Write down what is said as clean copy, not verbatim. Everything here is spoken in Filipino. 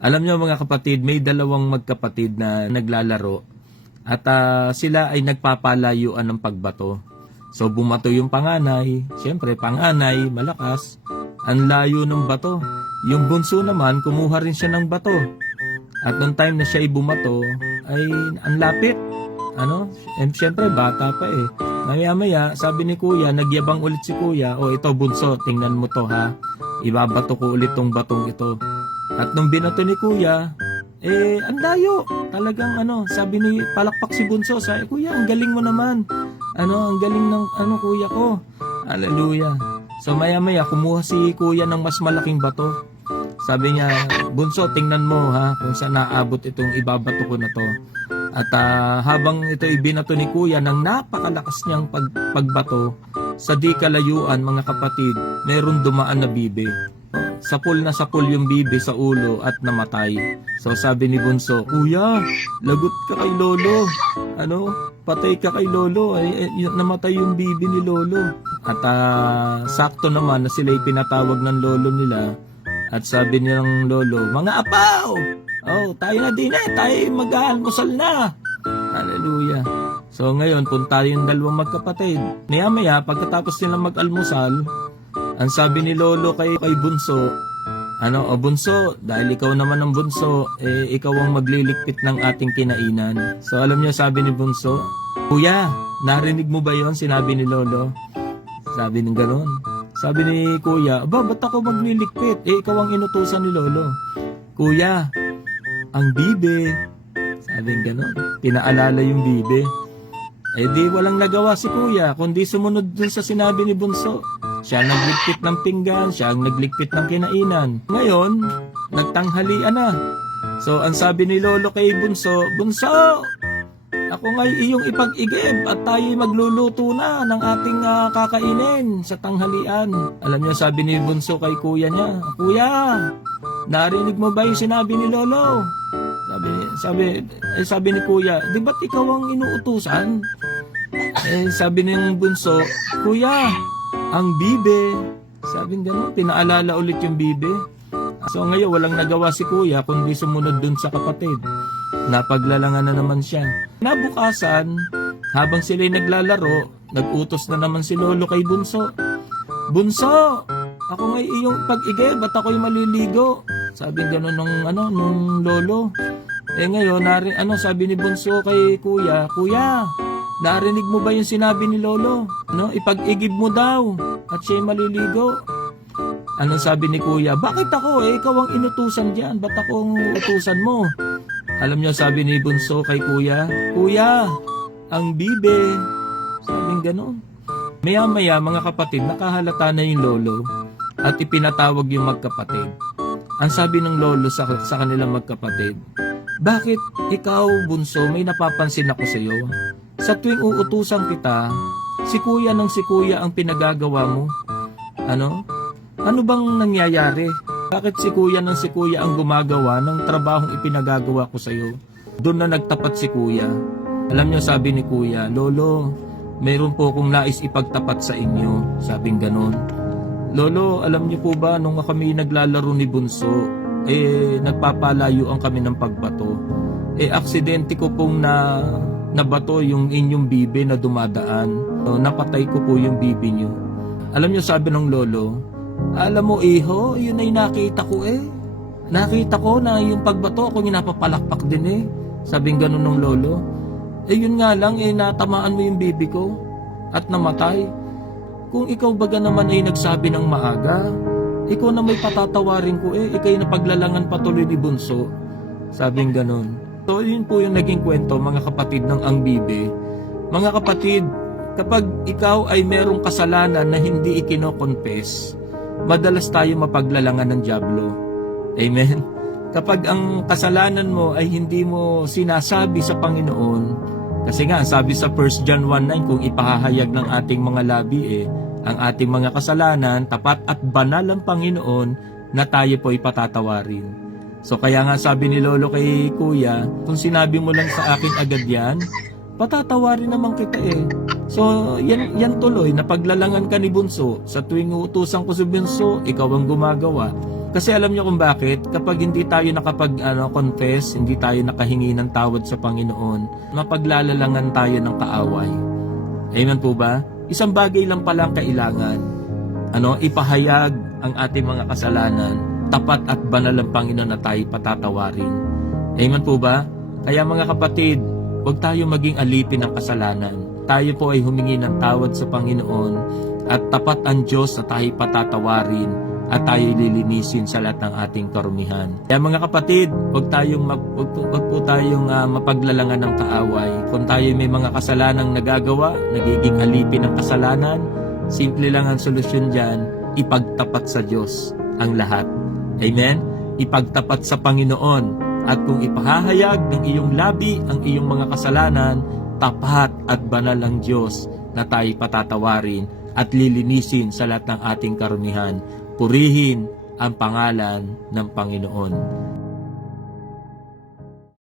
Alam niyo mga kapatid, may dalawang magkapatid na naglalaro at sila ay nagpapalayuan ng pagbato. So bumato yung panganay, siyempre panganay, malakas, ang layo ng bato. Yung bunso naman, kumuha rin siya ng bato. At nung time na siya ay bumato, ay ang lapit. Siyempre bata pa eh. Maya-maya, sabi ni kuya, nagyabang ulit si kuya, o ito bunso, tingnan mo to ha. Ibabato ko ulit tong batong ito. At nung binato ni kuya, ang layo. Talagang sabi ni palakpak si bunso, sabi, kuya, ang galing mo naman. Ang galing ng kuya ko. Hallelujah. So maya-maya, kumuha si kuya ng mas malaking bato. Sabi niya, bunso, tingnan mo ha, kung saan naabot itong ibabato ko na to. At habang ito ibinato ni kuya ng napakalakas niyang pagbato, sa di kalayuan mga kapatid, mayroon dumaan na bibe. Sapul na sapul yung bibe sa ulo at namatay. So sabi ni bunso, kuya, lagot ka kay lolo. Patay ka kay lolo. Namatay yung bibe ni lolo. At sakto naman na sila'y pinatawag ng lolo nila. At sabi ng lolo, mga apaw! Tayo na din tayo mag-almusal na. Hallelujah. So ngayon, punta yung dalawang magkapatid. Maya-maya, pagkatapos nilang mag-almusal, ang sabi ni lolo kay bunso, bunso, dahil ikaw naman ang bunso, ikaw ang magliligpit ng ating kinainan. So alam niyo, sabi ni bunso, kuya, narinig mo ba yon? Sinabi ni lolo. Sabi ng gano'n. Sabi ni kuya, ba't ako magliligpit? Ikaw ang inutusan ni lolo. Kuya, ang bibe. Sabi ng gano'n. Pinaalala yung bibe. Di walang nagawa si kuya, kundi sumunod dun sa sinabi ni bunso. Siya ang nagligpit ng pinggan, siya ang nagligpit ng kinainan. Ngayon, nagtanghalian na. So, ang sabi ni lolo kay bunso, bunso, ako nga'y iyong ipag-igib at tayo'y magluluto na ng ating kakainin sa tanghalian. Alam niyo, sabi ni bunso kay kuya niya, kuya, narinig mo ba yung sinabi ni lolo? Sabi ni kuya, di ba't ikaw ang inuutusan? Sabi ng bunso, kuya, ang bibe. Sabi gano'n, pinaalala ulit yung bibe. So ngayon, walang nagawa si kuya kundi sumunod dun sa kapatid. Napaglalangan na naman siya. Nabukasan, habang sila'y naglalaro, nag-utos na naman si lolo kay bunso. Bunso, ako nga'y iyong pag-igib at ako'y maliligo. Sabi gano'n nung lolo. Ngayon, sabi ni bunso kay kuya, kuya, narinig mo ba yung sinabi ni lolo? Ipag-igib mo daw at siya'y maliligo. Anong sabi ni kuya? Bakit ako? Ikaw ang inutusan diyan. Ba't akong utusan mo? Alam niyo, sabi ni bunso kay kuya, kuya, ang bibe. Sabing gano'n. Maya-maya mga kapatid, nakahalata na yung lolo at ipinatawag yung magkapatid. Ang sabi ng lolo sa kanilang magkapatid, bakit ikaw, bunso, may napapansin ako sa iyo? Sa tuwing uutusan kita, si kuya ang pinagagawa mo. Ano bang nangyayari? Bakit si kuya ang gumagawa ng trabahong ipinagagawa ko sa iyo? Doon na nagtapat si kuya. Alam niyo, sabi ni kuya, lolo, mayroon po akong nais ipagtapat sa inyo. Sabing ganon. Lolo, alam niyo po ba, nung kami naglalaro ni bunso, nagpapalayo ang kami ng pagbato. Aksidente ko pong nabato yung inyong bibe na dumadaan. Napatay ko po yung bibe niyo. Alam niyo, sabi ng lolo, alam mo iho, yun ay nakita ko Nakita ko na yung pagbato ako napapalakpak din Sabing ganun ng lolo. Yun nga lang, natamaan mo yung bibi ko at namatay. Kung ikaw baga naman ay nagsabi ng maaga, ikaw na may patatawarin ko ikay napaglalangan patuloy ni bunso. Sabing ganun. So yun po yung naging kwento mga kapatid ng ang bibe. Mga kapatid, kapag ikaw ay merong kasalanan na hindi ikino-confess, madalas tayo mapaglalangan ng dyablo. Amen? Kapag ang kasalanan mo ay hindi mo sinasabi sa Panginoon, kasi nga sabi sa 1 John 1:9, kung ipahahayag ng ating mga labi ang ating mga kasalanan, tapat at banal ang Panginoon na tayo po ipatatawarin. So kaya nga sabi ni lolo kay kuya, kung sinabi mo lang sa akin agad yan, patatawarin naman kita So yan tuloy, napaglalangan ka ni bunso. Sa tuwing uutusan ko si bunso, ikaw ang gumagawa. Kasi alam niyo kung bakit? Kapag hindi tayo confess, hindi tayo nakahingi ng tawad sa Panginoon, mapaglalalangan tayo ng kaaway. Amen po ba? Isang bagay lang pala ang kailangan. Ipahayag ang ating mga kasalanan, tapat at banal ang Panginoon na tayo patatawarin. Amen po ba? Kaya mga kapatid, huwag tayo maging alipin ng kasalanan. Tayo po ay humingi ng tawad sa Panginoon at tapat ang Diyos na tayo patatawarin at tayo lilinisin sa lahat ng ating karumihan. Kaya mga kapatid, huwag po tayong mapaglalangan ng kaaway. Kung tayo may mga kasalanang nagagawa, nagiging alipin ng kasalanan, simple lang ang solusyon dyan, ipagtapat sa Diyos ang lahat. Amen? Ipagtapat sa Panginoon. At kung ipahahayag ng iyong labi ang iyong mga kasalanan, tapat at banal ang Diyos na tayo patatawarin at lilinisin sa lahat ng ating karumihan. Purihin ang pangalan ng Panginoon.